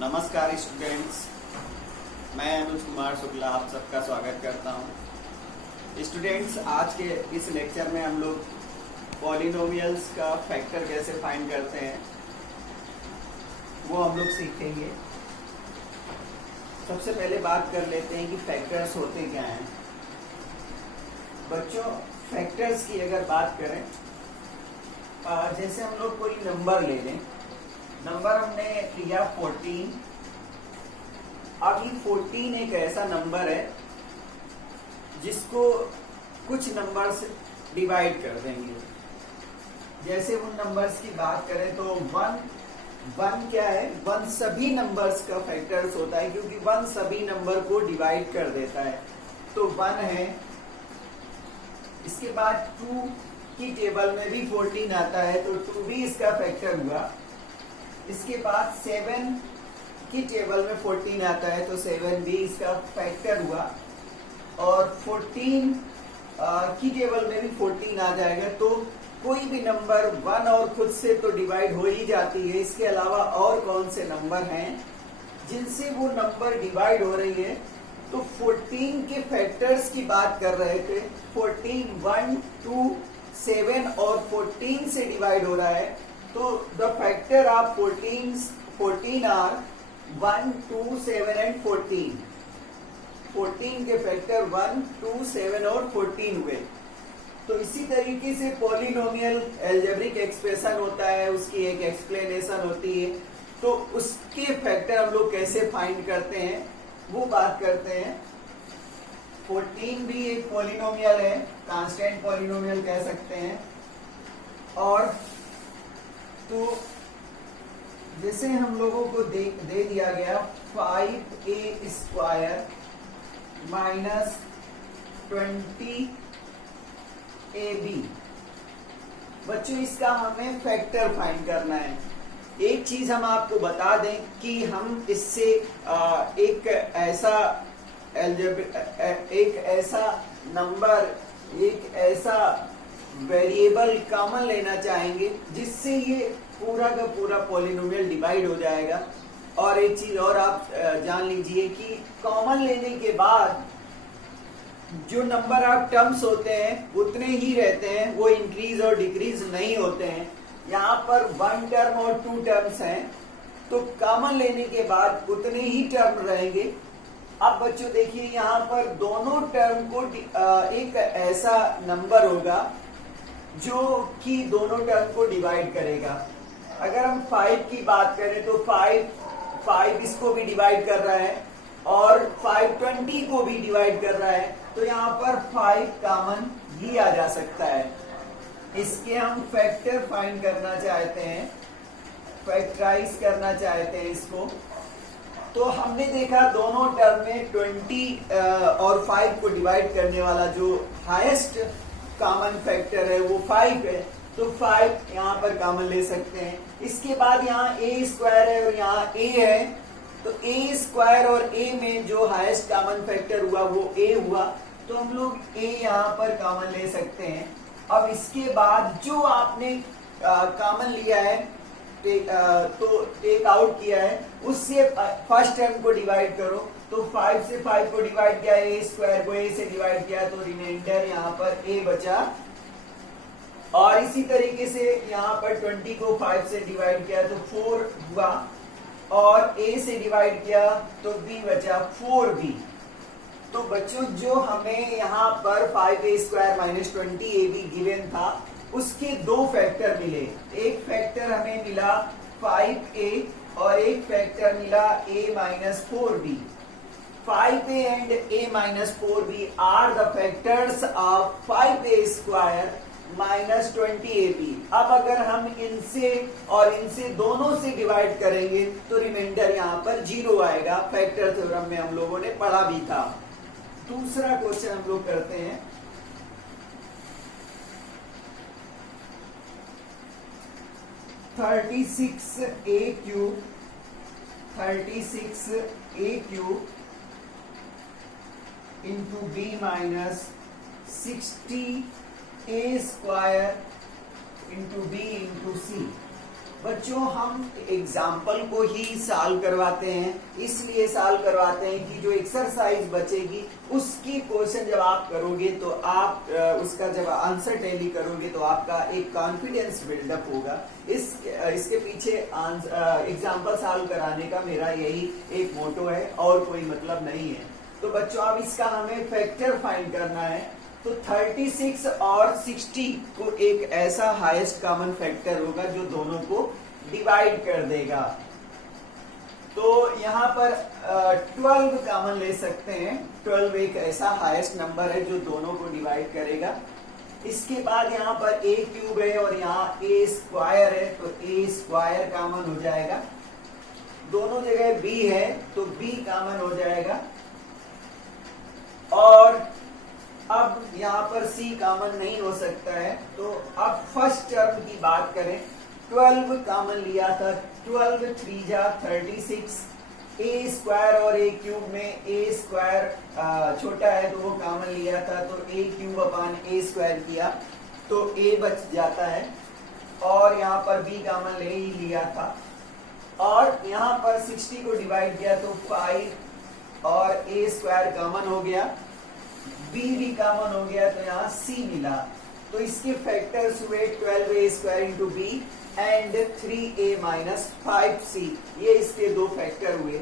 नमस्कार स्टूडेंट्स, मैं अनुज कुमार शुक्ला आप सबका स्वागत करता हूं। स्टूडेंट्स, आज के इस लेक्चर में हम लोग पॉलिनोमियल्स का फैक्टर कैसे फाइंड करते हैं वो हम लोग सीखेंगे। सबसे पहले बात कर लेते हैं कि फैक्टर्स होते क्या हैं। बच्चों, फैक्टर्स की अगर बात करें, जैसे हम लोग कोई नंबर ले लें, नंबर हमने लिया 14। अब ये 14 एक ऐसा नंबर है जिसको कुछ नंबर्स डिवाइड कर देंगे। जैसे उन नंबर्स की बात करें तो वन क्या है, वन सभी नंबर्स का फैक्टर्स होता है, क्योंकि वन सभी नंबर को डिवाइड कर देता है। तो 1 है। इसके बाद 2 की टेबल में भी 14 आता है, तो 2 भी इसका फैक्टर हुआ। इसके बाद 7 की टेबल में 14 आता है, तो 7 भी इसका फैक्टर हुआ। और 14 की टेबल में भी 14 आ जाएगा। तो कोई भी नंबर 1 और खुद से तो डिवाइड हो ही जाती है। इसके अलावा और कौन से नंबर हैं जिनसे वो नंबर डिवाइड हो रही है। तो 14 के फैक्टर्स की बात कर रहे थे। 14 1 2 7 और 14 से डिवाइड हो रहा है। तो the factor of 14 are 1 2 7 and 14। 14 के फैक्टर 1 2 7 और 14 हुए। तो इसी तरीके से पॉलिनोमियल अलजेब्रिक एक्सप्रेशन होता है, उसकी एक एक्सप्लेनेशन होती है। तो उसके फैक्टर हम लोग कैसे फाइंड करते हैं वो बात करते हैं। 14 भी एक पॉलिनोमियल है, कांस्टेंट पॉलिनोमियल कह सकते हैं। और तो जैसे हम लोगों को दे दिया गया 5a स्क्वायर माइनस 20ab। बच्चों, इसका हमें फैक्टर फाइंड करना है। एक चीज हम आपको बता दें कि हम इससे एक ऐसा नंबर, एक ऐसा वेरिएबल कॉमन लेना चाहेंगे जिससे ये पूरा का पूरा पॉलिनोमियल डिवाइड हो जाएगा। और एक चीज और आप जान लीजिए कि कॉमन लेने के बाद जो नंबर ऑफ टर्म्स होते हैं उतने ही रहते हैं, वो इंक्रीज और डिक्रीज नहीं होते हैं। यहाँ पर 1 टर्म और 2 टर्म्स हैं, तो कॉमन लेने के बाद उतने ही टर्म रहेंगे। अब बच्चों देखिए, यहाँ पर दोनों टर्म को एक ऐसा नंबर होगा जो कि दोनों टर्म को डिवाइड करेगा। अगर हम 5 की बात करें तो 5 इसको भी डिवाइड कर रहा है और 5 20 को भी डिवाइड कर रहा है। तो यहाँ पर 5 कॉमन ही आ जा सकता है। इसके हम फैक्टर फाइंड करना चाहते हैं, फैक्टराइज करना चाहते हैं इसको। तो हमने देखा दोनों टर्म में 20 और 5 को डिवाइड करने वाला जो हाईएस्ट कॉमन फैक्टर है वो 5 है। तो 5 यहाँ पर कॉमन ले सकते हैं। इसके बाद यहाँ a स्क्वायर है और यहाँ a है, तो a स्क्वायर और a में जो हाईएस्ट कॉमन फैक्टर हुआ वो a हुआ। तो हम लोग a यहाँ पर कॉमन ले सकते हैं। अब इसके बाद जो आपने कॉमन लिया है, टेक आउट किया है, उससे फर्स्ट टर्म को डिवाइड करो। तो 5 से 5 को डिवाइड किया, a स्क्वायर को a से डिवाइड किया, तो रिमाइंडर यहाँ पर a बचा। और इसी तरीके से यहाँ पर 20 को 5 से डिवाइड किया तो 4 हुआ, और a से डिवाइड किया तो b बचा 4b। तो बच्चों, जो हमें यहाँ पर 5a square minus 20ab given था, उसके 2 फैक्टर मिले। एक फैक्टर हमें मिला 5a और एक फैक्टर मिला a minus 4b। 5a and a minus 4b are the factors of 5a square minus 20ab। अब अगर हम इनसे और इनसे दोनों से डिवाइड करेंगे तो रिमाइंडर यहाँ पर 0 आएगा। फैक्टर थ्योरम में हम लोगों ने पढ़ा भी था। दूसरा क्वेश्चन हम लोग करते हैं। Thirty six a cube into b minus 60 a square into b into c. बच्चों हम एग्जाम्पल को ही सॉल्व करवाते हैं, इसलिए सॉल्व करवाते हैं कि जो एक्सरसाइज बचेगी उसकी क्वेश्चन जब आप करोगे तो आप उसका जब आंसर टैली करोगे तो आपका एक कॉन्फिडेंस बिल्डअप होगा। इसके पीछे एग्जाम्पल सॉल्व कराने का मेरा यही एक मोटो है और कोई मतलब नहीं है। तो बच्चों अब इसका हमें फैक्टर फाइंड करना है। तो 36 और 60 को एक ऐसा हाईएस्ट कॉमन फैक्टर होगा जो दोनों को डिवाइड कर देगा। तो यहाँ पर 12 कॉमन ले सकते हैं। 12 एक ऐसा हाईएस्ट नंबर है जो दोनों को डिवाइड करेगा। इसके बाद यहाँ पर a क्यूब है और यहाँ a स्क्वायर है, तो a स्क्वायर कॉमन हो जाएगा। दोनों जगह b है तो b कॉमन हो जाएगा। और अब यहाँ पर c कॉमन नहीं हो सकता है, तो अब फर्स्ट टर्म की बात करें। 12 कॉमन लिया था, 12 3 जा 36, a स्क्वायर और a क्यूब में a स्क्वायर छोटा है तो वो कॉमन लिया था, तो a cube upon a square किया तो a बच जाता है। और यहाँ पर b कॉमन ले ही लिया था और यहाँ पर 60 को डिवाइड किया तो 5 और a स्क्वायर कॉमन हो गया, b भी कॉमन हो गया तो यहाँ c मिला। तो इसके फैक्टर्स हुए 12a square into b and 3a minus 5c, ये इसके दो फैक्टर हुए।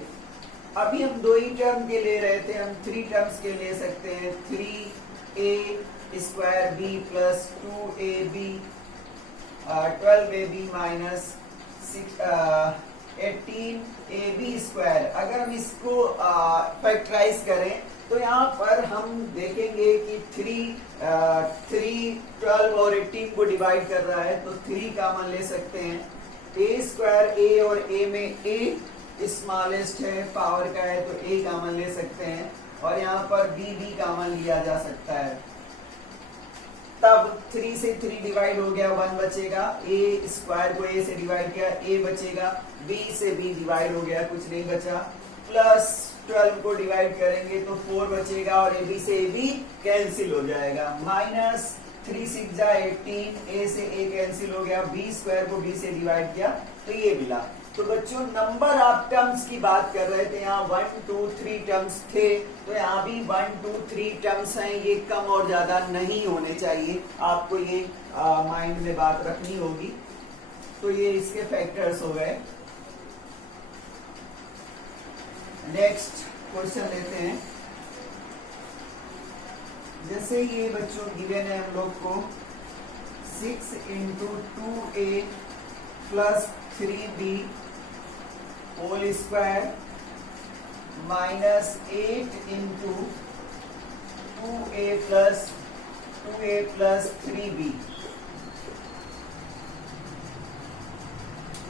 अभी हम दो ही टर्म के ले रहे थे, हम 3 टर्म्स के ले सकते हैं। 3a square b plus 2ab 12ab minus 18ab square. अगर हम इसको फैक्टराइज करें तो यहाँ पर हम देखेंगे कि 3 12 और 18 को डिवाइड कर रहा है तो 3 कॉमन ले सकते हैं। a स्क्वायर a और a में a स्मॉलेस्ट है, पावर का है, तो a कॉमन ले सकते हैं और यहाँ पर b भी कॉमन लिया जा सकता है। तब 3 से 3 डिवाइड हो गया, 1 बचेगा। a स्क्वायर को a से डिवाइड किया, a बचेगा। b से b डिवाइड हो गया, कुछ नहीं बचा। प्लस 12 को डिवाइड करेंगे तो 4 बचेगा और ab से ab कैंसिल हो जाएगा। माइनस 3 6 जा 18, a से a कैंसिल हो गया, b स्क्वायर को b से डिवाइड किया तो ये मिला। तो बच्चों नंबर ऑफ टर्म्स की बात कर रहे थे, यहाँ 1 2 3 टर्म्स थे, तो यहाँ भी 1 2 3 टर्म्स हैं। ये कम और ज्यादा नहीं होने चाहिए, आपको ये माइंड में बात रखनी होगी। तो ये इसके फैक्टर्स हो गए। नेक्स्ट क्वेश्चन लेते हैं। जैसे ये बच्चों गिवन है हम लोग को 6 into 2a plus 3b whole square minus 8 into 2a plus 3b।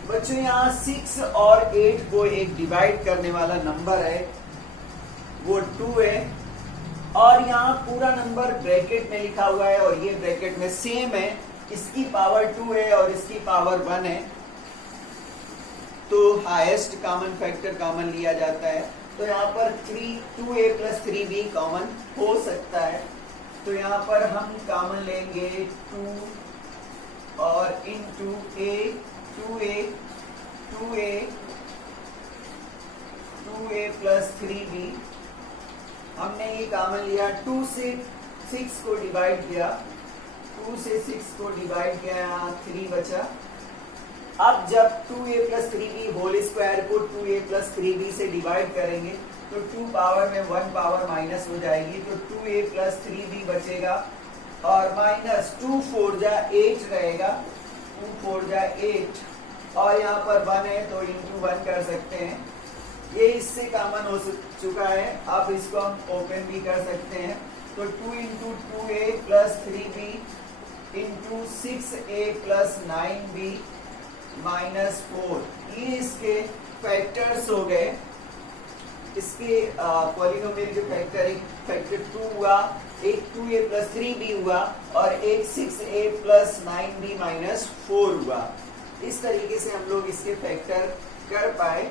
बच्चों यहाँ 6 और 8 को एक डिवाइड करने वाला नंबर है, वो 2 है और यहाँ पूरा नंबर ब्रैकेट में लिखा हुआ है और ये ब्रैकेट में सेम है। इसकी पावर 2 है और इसकी पावर 1 है, तो हाईएस्ट कॉमन फैक्टर कॉमन लिया जाता है। तो यहाँ पर 2a प्लस 3b कॉमन हो सकता है, तो यहाँ पर हम कॉमन लेंगे 2 और into a 2a plus 3b। हमने ये कॉमन लिया, 2 से 6 को डिवाइड किया, 2 से 6 को डिवाइड किया, यहाँ 3 बचा। अब जब 2a plus 3b whole square को 2a प्लस 3b से डिवाइड करेंगे तो 2 पावर में 1 पावर माइनस हो जाएगी, तो 2a प्लस 3b बचेगा और माइनस 2 4 जा 8 रहेगा, 2 4 जा 8 और यहाँ पर 1 है तो इंटू 1 कर सकते हैं। ये इससे कॉमन हो चुका है, अब इसको हम ओपन भी कर सकते हैं। तो 2 into 2a plus 3b into 6a plus 9b minus 4, ये इसके फैक्टर्स हो गए। इसके पॉलिनोमियल के फैक्टर, एक फैक्टर 2 हुआ, एक 2a प्लस 3b हुआ और एक 6a प्लस 9b माइनस 4 हुआ। इस तरीके से हम लोग इसके फैक्टर कर पाए।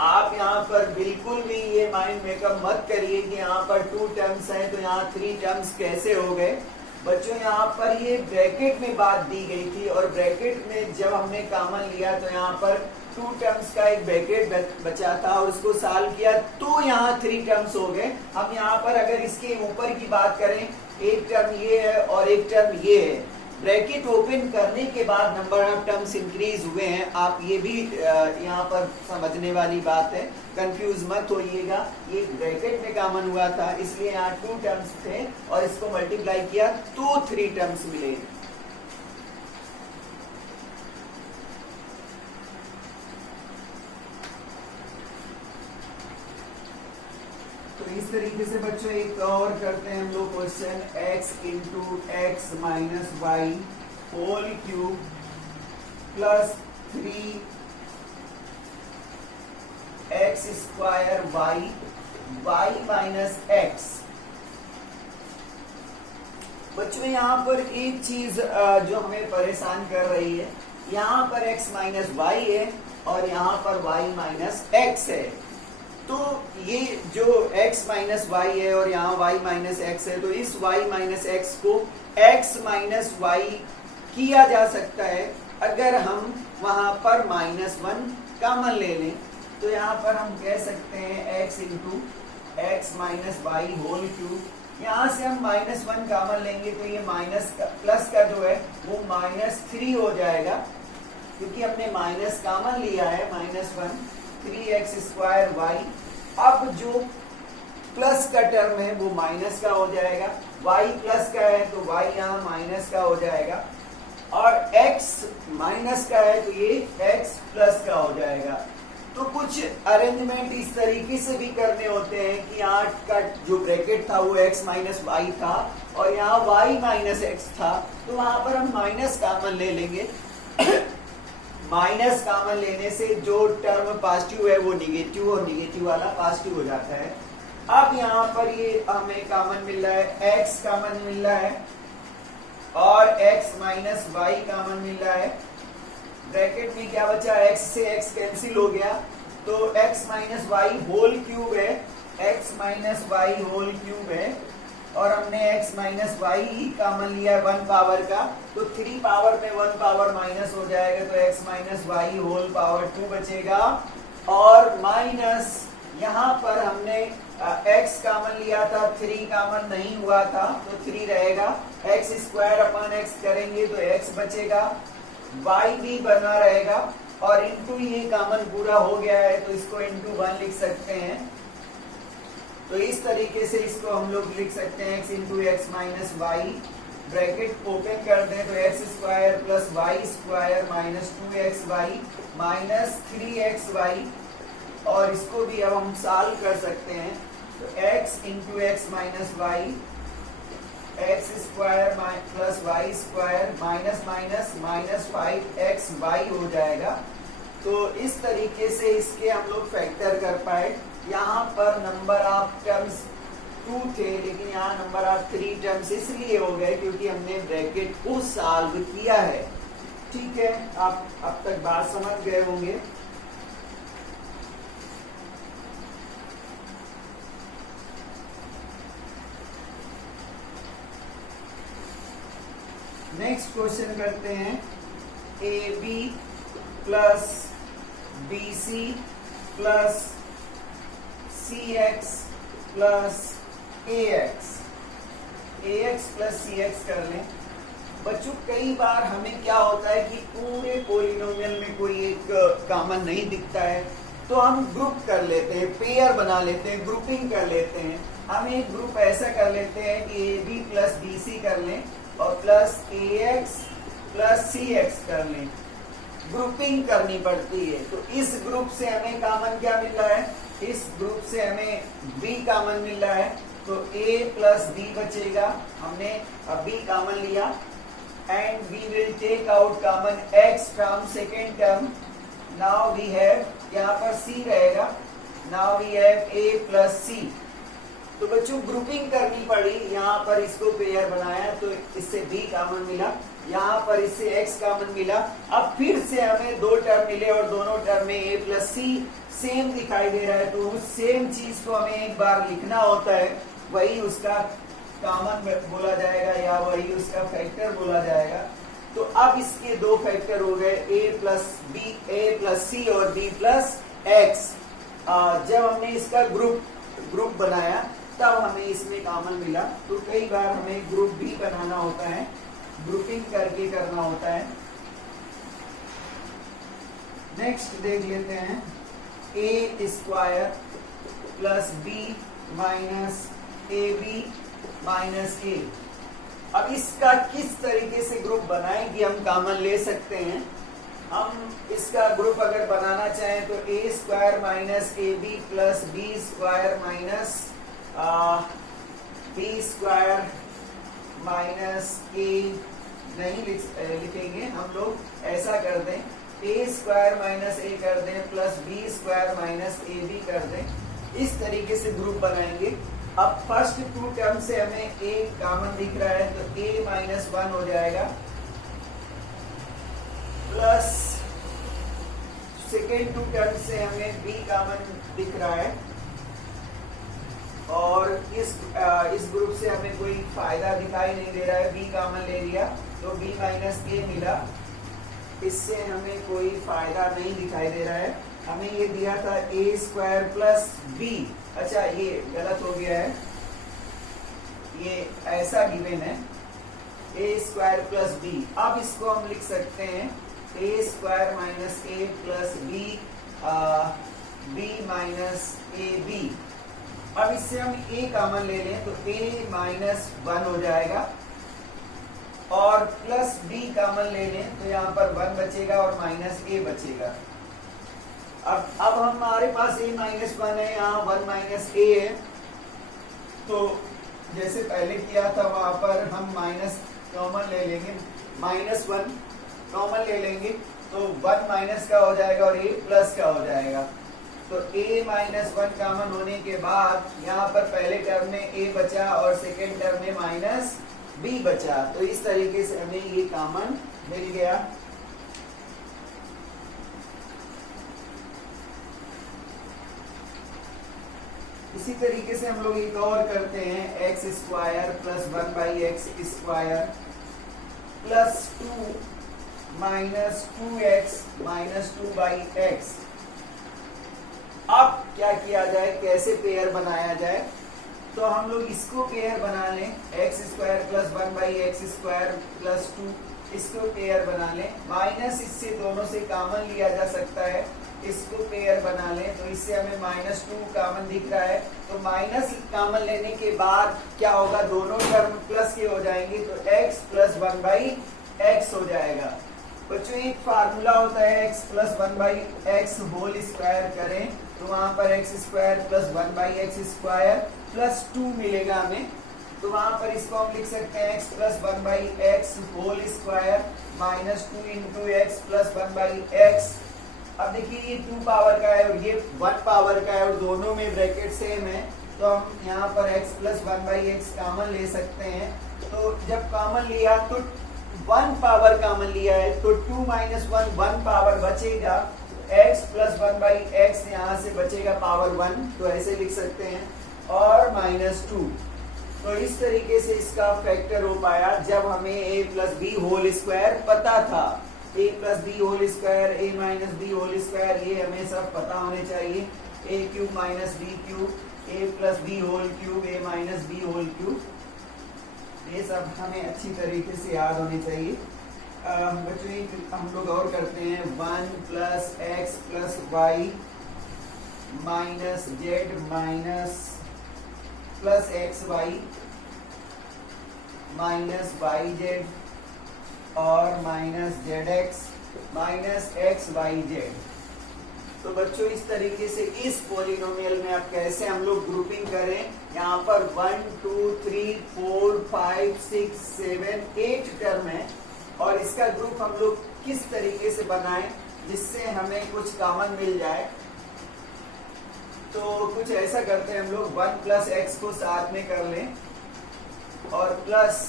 आप यहाँ पर बिल्कुल भी ये माइंड मेकअप मत करिए कि यहाँ पर 2 टर्म्स हैं तो यहाँ 3 टर्म्स कैसे हो गए। बच्चों यहाँ पर ये ब्रैकेट में बात दी गई थी, और ब्रैकेट में जब हमने कॉमन लिया तो यहाँ पर 2 टर्म्स का एक ब्रैकेट बचा था और उसको सॉल्व किया तो यहाँ 3 टर्म्स हो गए। हम यहाँ पर अगर इसके ऊपर की बात करें, एक टर्म ये है और एक टर्म ये है, ब्रैकेट ओपन करने के बाद नंबर ऑफ टर्म्स इंक्रीज हुए हैं। आप ये भी यहाँ पर समझने वाली बात है, कंफ्यूज मत होइएगा। ये ब्रैकेट में कॉमन हुआ था इसलिए यहाँ 2 टर्म्स थे और इसको मल्टीप्लाई किया तो 3 टर्म्स मिले। तो इस तरीके से बच्चों एक और करते हैं हम लोग question, x into x minus y whole cube plus 3 x square y y minus x. बच्चों यहाँ पर एक चीज जो हमें परेशान कर रही है, यहाँ पर x माइनस वाई है और यहाँ पर y माइनस एक्स है। तो ये जो x माइनस वाई है और यहाँ y माइनस एक्स है, तो इस y माइनस एक्स को x माइनस वाई किया जा सकता है अगर हम वहां पर -1 कॉमन ले लें। तो यहाँ पर हम कह सकते हैं x into x minus y whole cube. यहाँ से हम -1 कॉमन लेंगे तो ये माइनस का प्लस का जो है वो -3 हो जाएगा, क्योंकि हमने माइनस कॉमन लिया है, -1 3x स्क्वायर वाई। अब जो प्लस का टर्म है वो माइनस का हो जाएगा, y प्लस का है तो y यहाँ माइनस का हो जाएगा, और x माइनस का है तो ये x प्लस का हो जाएगा। तो कुछ अरेंजमेंट इस तरीके से भी करने होते हैं कि यहाँ का जो ब्रैकेट था वो x माइनस वाई था और यहाँ y माइनस एक्स था, तो वहां पर हम माइनस कॉमन ले लेंगे। माइनस कॉमन लेने से जो टर्म पॉजिटिव है वो निगेटिव और निगेटिव वाला पॉजिटिव हो जाता है। अब यहाँ पर ये हमें कॉमन मिल रहा है, x कॉमन मिल रहा है और x माइनस वाई कॉमन मिल रहा है। ब्रैकेट में क्या बचा, x से x कैंसिल हो गया तो x minus y whole cube है, x minus y whole cube है, और हमने x माइनस वाई ही कॉमन लिया 1 पावर का, तो 3 पावर में 1 पावर माइनस हो जाएगा तो x minus y whole power 2 बचेगा। और माइनस यहाँ पर हमने x कॉमन लिया था, 3 कॉमन नहीं हुआ था तो 3 रहेगा, x स्क्वायर अपॉन x करेंगे तो x बचेगा, y भी बना रहेगा, और इंटू ये कॉमन पूरा हो गया है तो इसको इंटू 1 लिख सकते हैं। तो इस तरीके से इसको हम लोग लिख सकते हैं x into x minus y, bracket open कर दें तो x square plus y square minus 2x y minus 3x y, और इसको भी अब हम सॉल्व कर सकते हैं तो x into x minus y x square plus y square minus minus minus 5x y हो जाएगा। तो इस तरीके से इसके हम लोग फैक्टर कर पाए। यहाँ पर नंबर ऑफ टर्म्स 2 थे लेकिन यहाँ नंबर ऑफ 3 टर्म्स इसलिए हो गए क्योंकि हमने ब्रैकेट को सॉल्व किया है। ठीक है, आप अब तक बात समझ गए होंगे। नेक्स्ट क्वेश्चन करते हैं, AB plus BC plus CX plus AX plus CX कर लें। बच्चों कई बार हमें क्या होता है कि पूरे पोलिनोमियल में कोई एक कॉमन नहीं दिखता है तो हम ग्रुप कर लेते हैं, पेयर बना लेते हैं, ग्रुपिंग कर लेते हैं। हम एक ग्रुप ऐसा कर लेते हैं कि AB प्लस BC कर लें और प्लस AX प्लस CX कर लें। ग्रुपिंग करनी पड़ती है। तो इस ग्रुप से हमें कॉमन क्या मिल रहा है, इस ग्रुप से हमें B कॉमन मिल रहा है तो A प्लस B बचेगा, हमने अब B कॉमन लिया, and we will take out common X from second term. Now we have, यहाँ पर C रहेगा, now we have A plus C। तो बच्चों ग्रुपिंग करनी पड़ी, यहाँ पर इसको पेयर बनाया तो इससे B कॉमन मिला, यहाँ पर इससे x कॉमन मिला। अब फिर से हमें 2 टर्म मिले और दोनों टर्म में a प्लस सी सेम दिखाई दे रहा है, तो उस सेम चीज को हमें एक बार लिखना होता है, वही उसका कॉमन बोला जाएगा या वही उसका फैक्टर बोला जाएगा। तो अब इसके दो फैक्टर हो गए a प्लस सी और b प्लस एक्स। जब हमने इसका ग्रुप बनाया तब हमें इसमें कॉमन मिला। तो कई बार हमें ग्रुप भी बनाना होता है, ग्रुपिंग करके करना होता है। नेक्स्ट देख लेते हैं a square plus b minus a b minus a. अब इसका किस तरीके से ग्रुप बनाएं कि हम कॉमन ले सकते हैं। हम इसका ग्रुप अगर बनाना चाहें तो a square minus a b plus b square minus b square minus a नहीं लिखेंगे हम लोग, ऐसा कर दें ए स्क्वायर माइनस ए कर दें plus b square minus a b कर दें। इस तरीके से ग्रुप बनाएंगे। अब फर्स्ट टू टर्म से हमें a कॉमन दिख रहा है तो a माइनस 1 हो जाएगा प्लस सेकेंड टू टर्म से हमें b कॉमन दिख रहा है और इस ग्रुप से हमें कोई फायदा दिखाई नहीं दे रहा है, b कॉमन ले लिया तो b माइनस a मिला। इससे हमें कोई फायदा नहीं दिखाई दे रहा है। हमें ये दिया था a स्क्वायर प्लस b। अच्छा ये गलत हो गया है, ये ऐसा गिवन है a स्क्वायर प्लस b। अब इसको हम लिख सकते हैं a square minus a plus b minus a b. अब इससे हम a कॉमन ले लें तो a माइनस 1 हो जाएगा और प्लस b कॉमन ले लें तो यहाँ पर 1 बचेगा और माइनस a बचेगा। अब हमारे पास a माइनस 1 है, यहाँ 1 माइनस a है। तो जैसे पहले किया था वहां पर हम माइनस कॉमन ले लेंगे, माइनस 1 कॉमन ले लेंगे तो 1 माइनस का हो जाएगा और a प्लस का हो जाएगा। तो a माइनस 1 कॉमन होने के बाद यहाँ पर पहले टर्म में a बचा और सेकेंड टर्म में माइनस b बचा। तो इस तरीके से हमें ये कॉमन मिल गया। इसी तरीके से हम लोग एक और करते हैं x square plus 1 by x square plus 2 minus 2x minus 2 by x. अब क्या किया जाए, कैसे पेयर बनाया जाए। तो हम लोग इसको पेयर बना लें, x square plus 1 by x square plus 2, इसको पेयर बना लें। माइनस इससे दोनों से कॉमन लिया जा सकता है, इसको पेयर बना लें तो इससे हमें माइनस 2 कॉमन दिख रहा है। तो माइनस कॉमन लेने के बाद क्या होगा, दोनों टर्म प्लस के हो जाएंगे तो x प्लस 1 बाई एक्स हो जाएगा। बच्चों एक फार्मूला होता है x plus 1 by x whole square करें तो वहां पर x square plus 1 by x square plus 2 मिलेगा हमें। तो वहां पर इसको हम लिख सकते हैं x plus 1 by x whole square minus 2 into x plus 1 by x. अब देखिए ये 2 पावर का है और ये 1 पावर का है और दोनों में ब्रैकेट सेम है तो हम यहाँ पर x plus 1 by x common ले सकते हैं। तो जब कॉमन लिया तो 1 पावर कॉमन लिया है तो 2 माइनस 1 पावर बचेगा, x प्लस 1 बाई एक्स यहाँ से बचेगा पावर 1, तो ऐसे लिख सकते हैं और माइनस 2। तो इस तरीके से इसका फैक्टर हो पाया जब हमें a plus b whole square पता था। a plus b whole square, a minus b whole square, ये हमें सब पता होने चाहिए। a cube minus b cube, a plus b whole cube, a minus b whole cube, ये सब हमें अच्छी तरीके से याद होने चाहिए। बच्चों हम लोग और करते हैं 1 plus x plus y minus z minus plus x y minus y z और minus z x minus x y z. तो बच्चों इस तरीके से इस पॉलिनोमियल में अब कैसे हम लोग ग्रुपिंग करें, यहाँ पर 1 2 3 4 5 6 7 8 टर्म है और इसका ग्रुप हम लोग किस तरीके से बनाएं जिससे हमें कुछ कॉमन मिल जाए। तो कुछ ऐसा करते हैं हम लोग 1 प्लस एक्स को साथ में कर लें और plus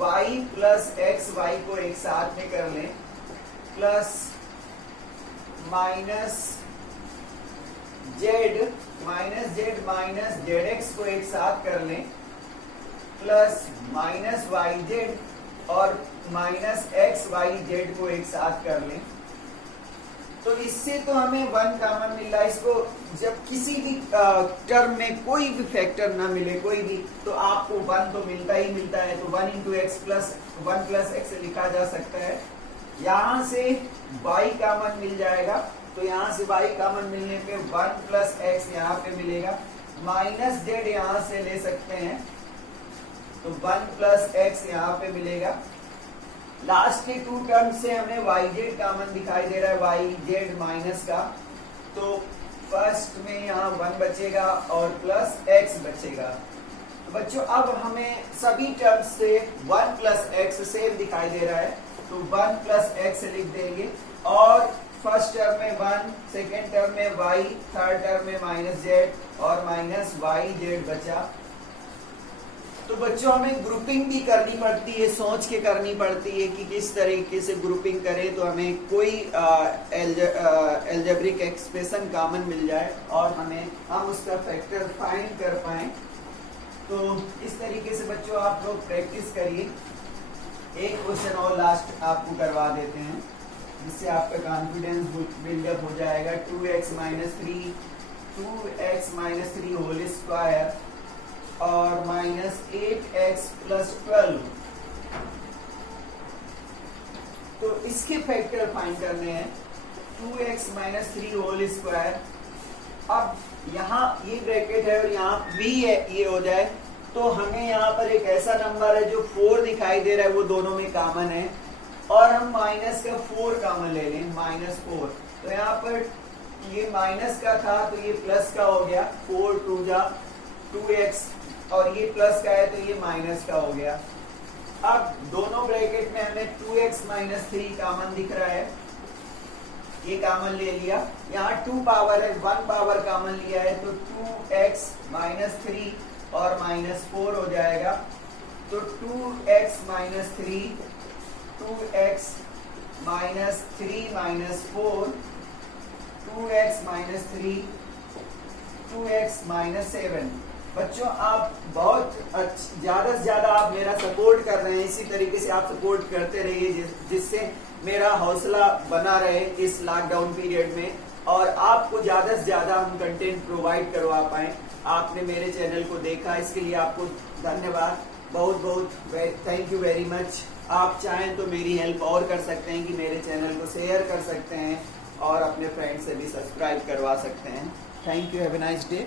y plus x y को एक साथ में कर लें plus minus z minus z x को एक साथ कर लें प्लस माइनस वाई जेड और माइनस एक्स वाई जेड को एक साथ कर लें तो इससे तो हमें 1 कॉमन मिल रहा है। इसको जब किसी भी टर्म में कोई भी फैक्टर ना मिले कोई भी, तो आपको 1 तो मिलता ही मिलता है। तो 1 into x plus 1 plus x लिखा जा सकता है। यहाँ से y कॉमन मिल जाएगा, तो यहाँ से y कॉमन मिलने पे 1 प्लस एक्स यहाँ पे मिलेगा, माइनस जेड यहाँ से ले सकते हैं तो 1 प्लस एक्स यहाँ पे मिलेगा। लास्ट के 2 टर्म से हमें वाई जेड कॉमन दिखाई दे रहा है, वाई जेड माइनस का, तो फर्स्ट में यहाँ 1 बचेगा और प्लस एक्स बचेगा। तो बच्चों अब हमें सभी टर्म से 1 प्लस एक्स सेम दिखाई दे रहा है, तो 1 प्लस एक्स लिख देंगे और फर्स्ट टर्म में 1, सेकेंड टर्म में वाई, थर्ड टर्म में माइनस जेड और माइनस वाई जेड बचा। तो बच्चों हमें ग्रुपिंग भी करनी पड़ती है, सोच के करनी पड़ती है कि किस तरीके से ग्रुपिंग करें तो हमें कोई एल्जेब्रिक एक्सप्रेशन कॉमन मिल जाए और हम उसका फैक्टर फाइंड कर पाए। तो इस तरीके से बच्चों आप लोग प्रैक्टिस करिए। एक क्वेश्चन और लास्ट आपको करवा देते हैं जिससे आपका कॉन्फिडेंस बिल्डअप हो जाएगा। 2x माइनस 3 होल स्क्वायर और माइनस 8x प्लस 12, तो इसके फैक्टर फाइंड करने हैं। 2x माइनस 3 होल स्क्वायर, अब यहाँ ये ब्रैकेट है और यहाँ b है, ये हो जाए तो हमें यहाँ पर एक ऐसा नंबर है जो 4 दिखाई दे रहा है, वो दोनों में कॉमन है और हम माइनस का 4 कॉमन ले लें, माइनस 4। तो यहाँ पर ये माइनस का था तो ये प्लस का हो गया, 4 2 जा 2x और ये प्लस का है तो ये माइनस का हो गया। अब दोनों ब्रैकेट में हमें 2x माइनस 3 कॉमन दिख रहा है, ये कॉमन ले लिया। यहाँ 2 पावर है, 1 पावर कॉमन लिया है तो 2x माइनस 3 और माइनस 4 हो जाएगा। तो 2x minus 3, 2x minus 3 minus 4, 2x minus 3, 2x minus 7। बच्चों आप बहुत ज्यादा से ज्यादा आप मेरा सपोर्ट कर रहे हैं, इसी तरीके से आप सपोर्ट करते रहिए जिससे मेरा हौसला बना रहे इस लॉकडाउन पीरियड में और आपको ज्यादा से ज्यादा हम कंटेंट प्रोवाइड करवा पाए। आपने मेरे चैनल को देखा, इसके लिए आपको धन्यवाद, बहुत बहुत थैंक यू वेरी मच। आप चाहें तो मेरी हेल्प और कर सकते हैं कि मेरे चैनल को शेयर कर सकते हैं और अपने फ्रेंड से भी सब्सक्राइब करवा सकते हैं। Thank you, have a nice day.